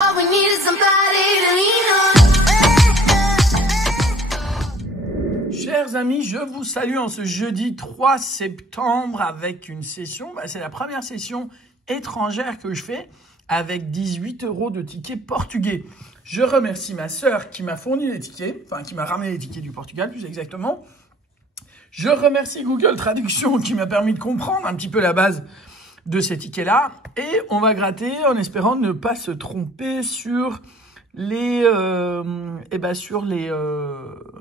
All we need is somebody to lean on. Chers amis, je vous salue en ce jeudi 3 septembre avec une session. C'est la première session étrangère que je fais avec 18 € de tickets portugais. Je remercie ma sœur qui m'a fourni les tickets, enfin qui m'a ramené les tickets du Portugal plus exactement. Je remercie Google Traduction qui m'a permis de comprendre un petit peu la base de ces tickets-là. Et on va gratter en espérant ne pas se tromper sur les,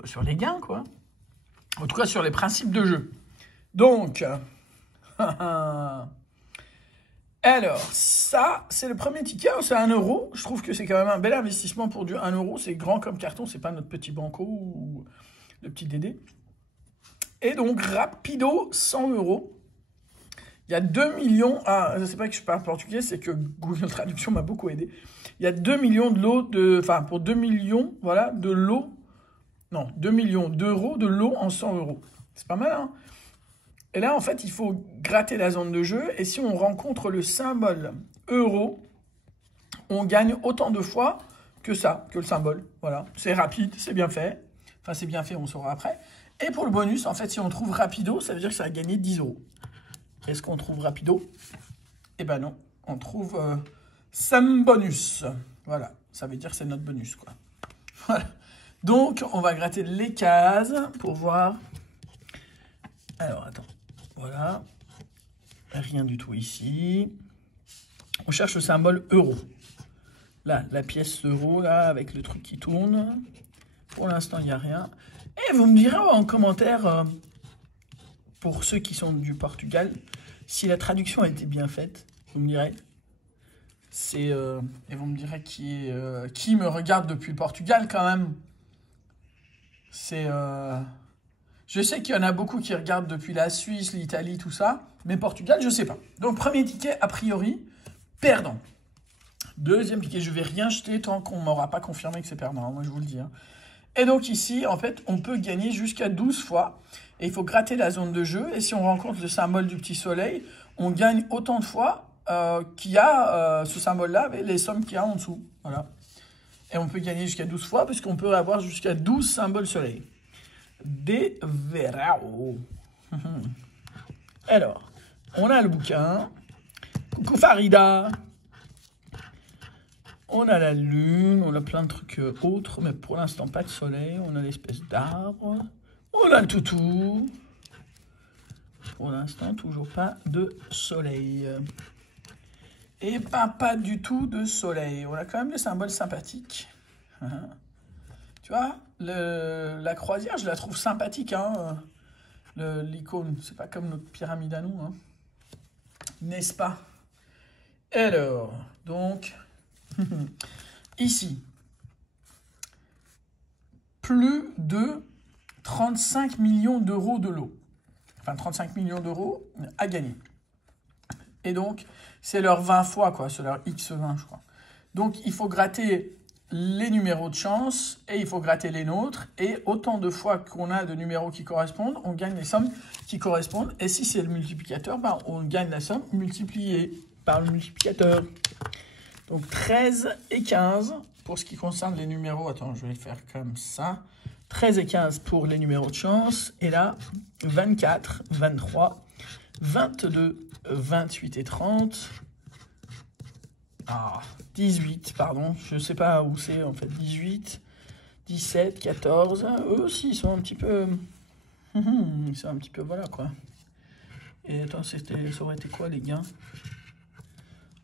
sur les gains, quoi. En tout cas, sur les principes de jeu. Donc, alors, ça, c'est le premier ticket. C'est 1 €. Je trouve que c'est quand même un bel investissement pour du 1 €. C'est grand comme carton. C'est pas notre petit banco ou le petit Dédé. Et donc, rapido, 100 €. Il y a 2 millions... Ah, je ne sais pas que je parle portugais, c'est que Google Traduction m'a beaucoup aidé. Il y a 2 millions de lots de... Enfin, pour 2 millions, voilà, de lots... Non, 2 millions d'euros de lots en 100 €. C'est pas mal, hein? Et là, en fait, il faut gratter la zone de jeu. Et si on rencontre le symbole euro, on gagne autant de fois que ça, que le symbole. Voilà, c'est rapide, c'est bien fait. Enfin, c'est bien fait, on saura après. Et pour le bonus, en fait, si on trouve rapido, ça veut dire que ça a gagné 10 €. Est-ce qu'on trouve rapido? Eh ben non, on trouve Sam bonus. Voilà, ça veut dire que c'est notre bonus, quoi. Voilà. Donc, on va gratter les cases pour voir. Alors, attends. Voilà. Rien du tout ici. On cherche le symbole euro. Là, la pièce euro, là, avec le truc qui tourne. Pour l'instant, il n'y a rien. Et vous me direz en commentaire, pour ceux qui sont du Portugal, si la traduction a été bien faite. Vous me direz. Et vous me direz qui me regarde depuis le Portugal, quand même. Je sais qu'il y en a beaucoup qui regardent depuis la Suisse, l'Italie, tout ça. Mais Portugal, je ne sais pas. Donc, premier ticket, a priori, perdant. Deuxième ticket, je ne vais rien jeter tant qu'on ne m'aura pas confirmé que c'est perdant. Moi, je vous le dis. Hein. Et donc, ici, en fait, on peut gagner jusqu'à 12 fois. Et il faut gratter la zone de jeu. Et si on rencontre le symbole du petit soleil, on gagne autant de fois qu'il y a ce symbole-là avec les sommes qu'il y a en dessous. Voilà. Et on peut gagner jusqu'à 12 fois, puisqu'on peut avoir jusqu'à 12 symboles soleil. Des verrao. Alors, on a le bouquin. Coucou Farida. On a la lune, on a plein de trucs autres, mais pour l'instant, pas de soleil. On a l'espèce d'arbre. On a le toutou. Pour l'instant, toujours pas de soleil. Et pas du tout de soleil. On a quand même des symboles sympathiques. Tu vois, la croisière, je la trouve sympathique. Hein, l'icône, c'est pas comme notre pyramide à nous. Hein. N'est-ce pas? Alors, donc, ici, plus de 35 millions d'euros de lot. Enfin, 35 millions d'euros à gagner. Et donc, c'est leur 20 fois, quoi. C'est leur X20, je crois. Donc, il faut gratter les numéros de chance et il faut gratter les nôtres. Et autant de fois qu'on a de numéros qui correspondent, on gagne les sommes qui correspondent. Et si c'est le multiplicateur, on gagne la somme multipliée par le multiplicateur. Donc, 13 et 15 pour ce qui concerne les numéros. Attends, je vais faire comme ça. 13 et 15 pour les numéros de chance. Et là, 24, 23, 22, 28 et 30. Ah, 18, pardon. Je ne sais pas où c'est, en fait. 18, 17, 14. Eux aussi, ils sont un petit peu... Ils sont un petit peu... Voilà, quoi. Et attends, ça aurait été quoi, les gains?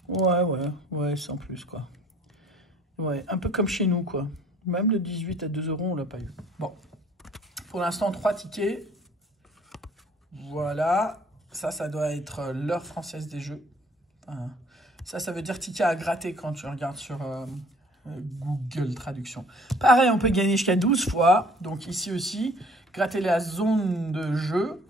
Ouais, sans plus, quoi. Ouais, un peu comme chez nous, quoi. Même le 18 à 2 €, on l'a pas eu. Bon. Pour l'instant, 3 tickets. Voilà. Ça doit être l'heure française des jeux. Enfin, ça veut dire ticket à gratter quand tu regardes sur Google Traduction. Pareil, on peut gagner jusqu'à 12 fois. Donc ici aussi, gratter la zone de jeu.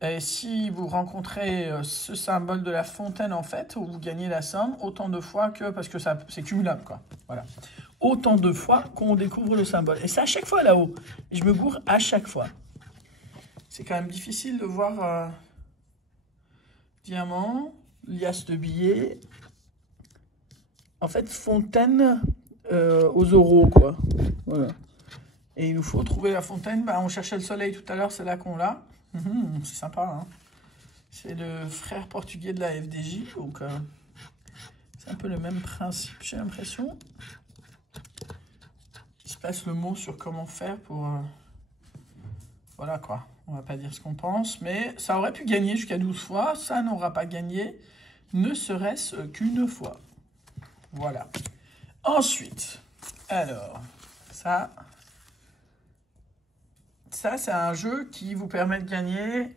Et si vous rencontrez ce symbole de la fontaine, en fait, où vous gagnez la somme autant de fois que... Parce que c'est cumulable, quoi. Voilà. Autant de fois qu'on découvre le symbole. Et c'est à chaque fois là-haut. Et je me gourre à chaque fois. C'est quand même difficile de voir... diamant, liasse de billets, en fait, fontaine aux euros, quoi. Voilà. Et il nous faut trouver la fontaine. Bah, on cherchait le soleil tout à l'heure, c'est là qu'on l'a. C'est sympa, hein. C'est le frère portugais de la FDJ, donc c'est un peu le même principe, j'ai l'impression. Il se passe le mot sur comment faire pour... voilà, quoi. On va pas dire ce qu'on pense, mais ça aurait pu gagner jusqu'à 12 fois. Ça n'aura pas gagné, ne serait-ce qu'une fois. Voilà. Ensuite, alors, ça c'est un jeu qui vous permet de gagner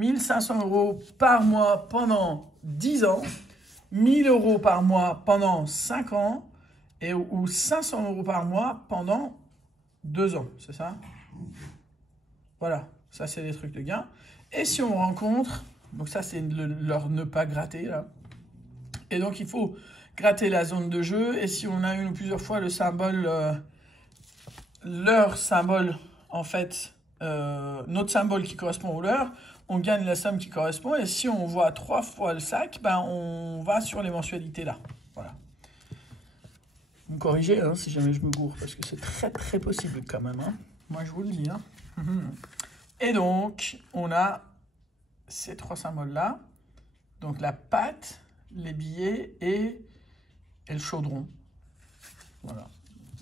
1 500 € par mois pendant 10 ans, 1 000 € par mois pendant 5 ans, ou 500 € par mois pendant 2 ans, c'est ça? Voilà, ça c'est les trucs de gain. Et si on rencontre, donc ça c'est leur ne pas gratter, là. Et donc il faut gratter la zone de jeu, et si on a une ou plusieurs fois le symbole, leur symbole, en fait, notre symbole qui correspond au leur, on gagne la somme qui correspond, et si on voit 3 fois le sac, ben on va sur les mensualités là. Voilà. Vous me corrigez hein, si jamais je me gourre, parce que c'est très très possible quand même. Hein. Moi je vous le dis. Hein. Et donc, on a ces 3 symboles là. Donc la pâte, les billets et le chaudron. Voilà.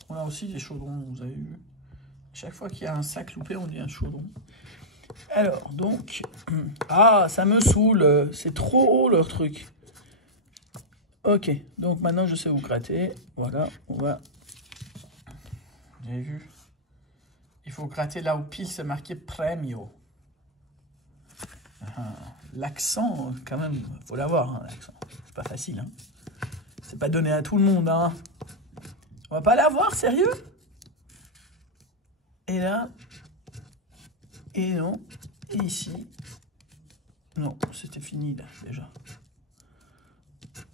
On a aussi des chaudrons, vous avez vu. Chaque fois qu'il y a un sac loupé, on dit un chaudron. Alors, donc... ah, ça me saoule. C'est trop haut, leur truc. Ok, donc maintenant, je sais où gratter. Voilà, on va... Vous avez vu? Il faut gratter là où pile, c'est marqué Premio. L'accent, quand même, il faut l'avoir, hein, l'accent. C'est pas facile, hein. C'est pas donné à tout le monde, hein. On va pas l'avoir, sérieux? Et là, et non, et ici, non, c'était fini là déjà.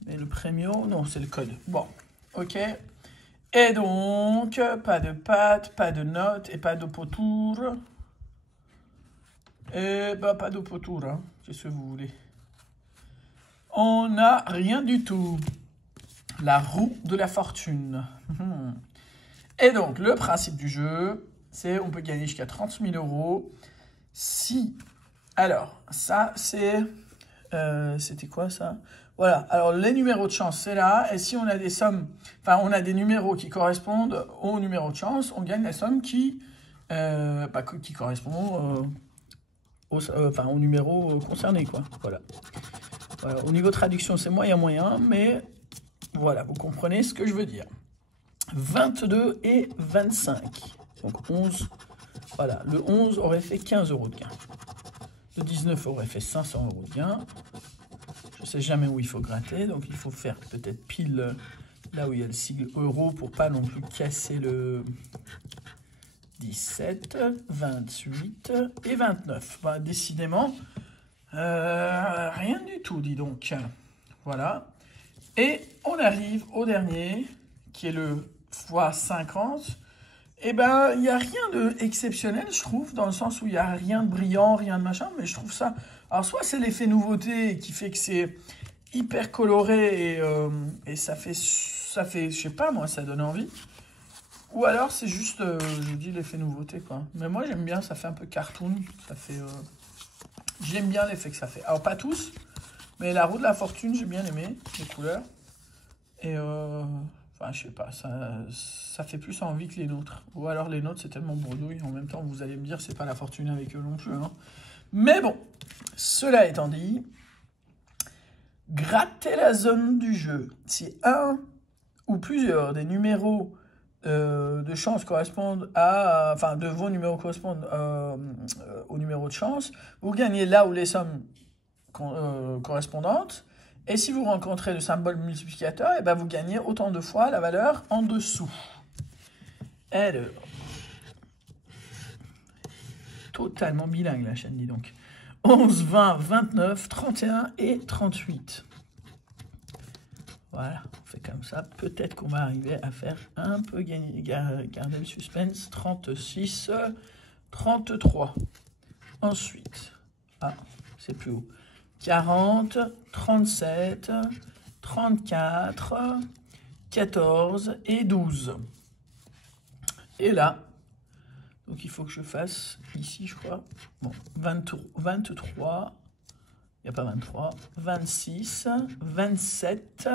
Mais le premio, non, c'est le code. Bon, ok. Et donc, pas de pâte, pas de notes et pas d'oppotour. Et bah, pas d'oppotour, hein. Qu'est-ce que vous voulez? On n'a rien du tout. La roue de la fortune. Et donc, le principe du jeu, c'est on peut gagner jusqu'à 30 000 € si... alors, ça, c'est... c'était quoi, ça? Voilà, alors les numéros de chance, c'est là. Et si on a des sommes... enfin, on a des numéros qui correspondent aux numéros de chance, on gagne la somme qui correspond au numéro concerné, quoi. Voilà. Voilà. Au niveau traduction, c'est moyen, mais voilà, vous comprenez ce que je veux dire. 22 et 25. Donc 11, voilà, le 11 aurait fait 15 € de gain. Le 19 aurait fait 500 € de gain. Je ne sais jamais où il faut gratter, donc il faut faire peut-être pile là où il y a le sigle euro pour pas non plus casser le 17, 28 et 29. Bah, décidément, rien du tout, dis donc. Voilà. Et on arrive au dernier, qui est le x50. Eh ben, il n'y a rien d'exceptionnel, je trouve, dans le sens où il n'y a rien de brillant, rien de machin, mais je trouve ça... alors, soit c'est l'effet nouveauté qui fait que c'est hyper coloré et ça fait, je sais pas, moi, ça donne envie. Ou alors, c'est juste, je dis l'effet nouveauté, quoi. Mais moi, j'aime bien, ça fait un peu cartoon, ça fait... j'aime bien l'effet que ça fait. Alors, pas tous, mais la roue de la fortune, j'ai bien aimé, les couleurs. Et... enfin, je sais pas, ça fait plus envie que les nôtres. Ou alors les nôtres, c'est tellement bredouille. En même temps, vous allez me dire, c'est pas la fortune avec eux non plus. Hein. Mais bon, cela étant dit, grattez la zone du jeu. Si un ou plusieurs des numéros de chance correspondent à... enfin, de vos numéros correspondent au numéro de chance, vous gagnez là où les sommes correspondantes. Et si vous rencontrez le symbole multiplicateur, et ben vous gagnez autant de fois la valeur en dessous. Alors, totalement bilingue la chaîne, dis donc. 11, 20, 29, 31 et 38. Voilà, on fait comme ça. Peut-être qu'on va arriver à faire un peu gagner, garder le suspense. 36, 33. Ensuite, ah, c'est plus haut. 40, 37, 34, 14 et 12. Et là, donc il faut que je fasse ici, je crois, bon, 23, il n'y a pas 23, 26, 27,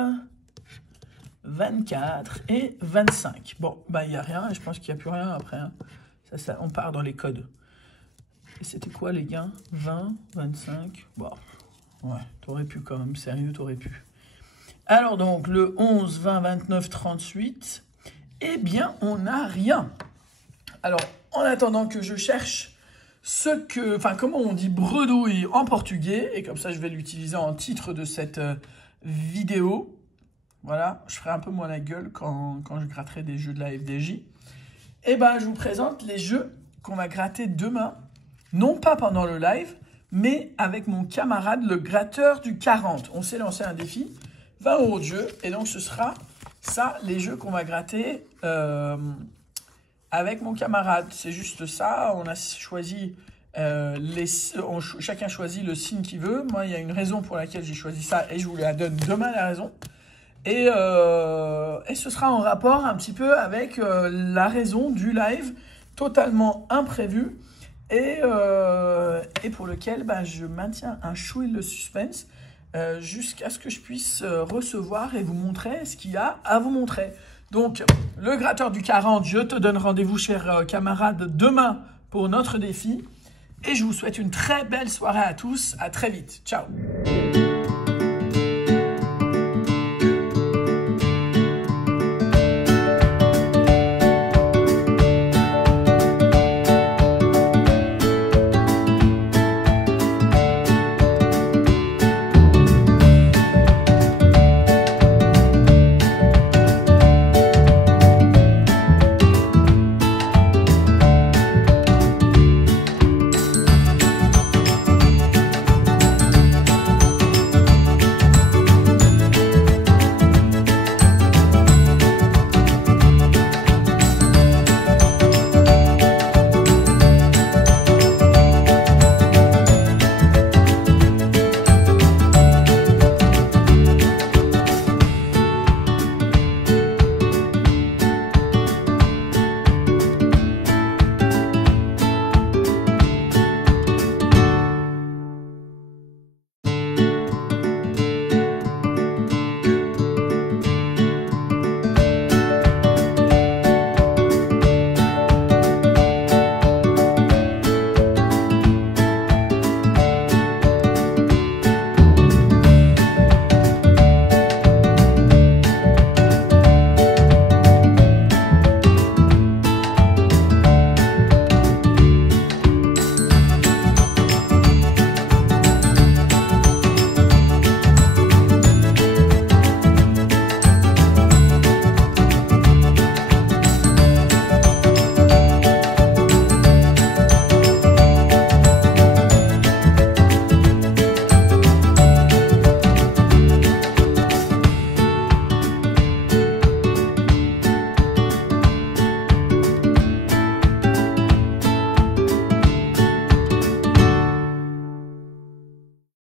24 et 25. Bon, bah il n'y a rien, et je pense qu'il n'y a plus rien après. Hein. Ça, on part dans les codes. Et c'était quoi les gains? 20, 25, bon, ouais, t'aurais pu quand même, sérieux, t'aurais pu. Alors donc, le 11, 20, 29, 38, eh bien, on n'a rien. Alors, en attendant que je cherche comment on dit bredouille en portugais, et comme ça, je vais l'utiliser en titre de cette vidéo. Voilà, je ferai un peu moins la gueule quand je gratterai des jeux de la FDJ. Et ben, je vous présente les jeux qu'on va gratter demain, non pas pendant le live, mais avec mon camarade, le gratteur du 40. On s'est lancé un défi, 20 € de jeu, et donc ce sera ça, les jeux qu'on va gratter avec mon camarade. C'est juste ça, on a choisi, chacun choisit le signe qu'il veut. Moi, il y a une raison pour laquelle j'ai choisi ça, et je vous la donne demain la raison. Et ce sera en rapport un petit peu avec la raison du live, totalement imprévu, et pour lequel je maintiens un chouille le suspense jusqu'à ce que je puisse recevoir et vous montrer ce qu'il y a à vous montrer. Donc, le gratteur du 40, je te donne rendez-vous, cher camarade, demain pour notre défi. Et je vous souhaite une très belle soirée à tous. À très vite. Ciao.